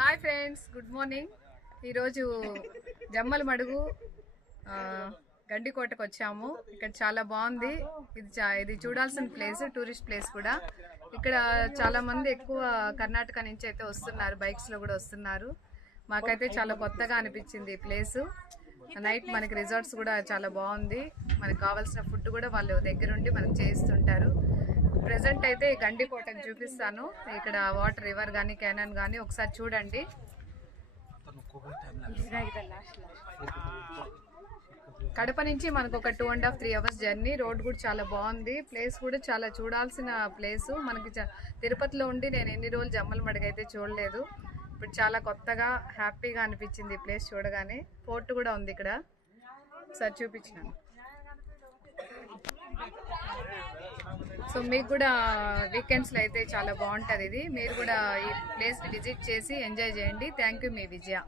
Hi friends, good morning. ఈరోజు జమ్మల మడుగు గండికోటకు వచ్చాము. ఇక్కడ చాలా బాగుంది. ఇది చూడాల్సిన ప్లేస్, టూరిస్ట్ ప్లేస్ కూడా. ఇక్కడ చాలా మంది ఎక్కువ కర్ణాటక నుంచి అయితే వస్తున్నారు, బైక్స్ లో కూడా వస్తున్నారు. మాకైతే చాలా కొత్తగా అనిపించింది ఈ ప్లేస్. నైట్ మనకి రిసార్ట్స్ కూడా చాలా బాగుంది. మనకు కావాల్సిన ఫుడ్ కూడా వాళ్ళు దగ్గరుండి మనకు చేయిస్తుంటారు. ప్రెసెంట్ అయితే గండికోటను చూపిస్తాను. ఇక్కడ వాటర్ రివర్ కానీ కెనాన్ కానీ ఒకసారి చూడండి. కడప నుంచి మనకు ఒక 2.5-3 అవర్స్ జర్నీ. రోడ్ కూడా చాలా బాగుంది. ప్లేస్ కూడా చాలా చూడాల్సిన ప్లేస్. మనకి తిరుపతిలో ఉండి నేను ఎన్ని రోజులు జమ్మల మడుగు అయితే చూడలేదు. ఇప్పుడు చాలా కొత్తగా హ్యాపీగా అనిపించింది ఈ ప్లేస్ చూడగానే. ఫోర్ట్ కూడా ఉంది ఇక్కడ, ఒకసారి చూపించినాను. సో మీకు కూడా వీకెండ్స్లో అయితే చాలా బాగుంటుంది ఇది. మీరు కూడా ఈ ప్లేస్ని విజిట్ చేసి ఎంజాయ్ చేయండి. Thank you, me Vijaya.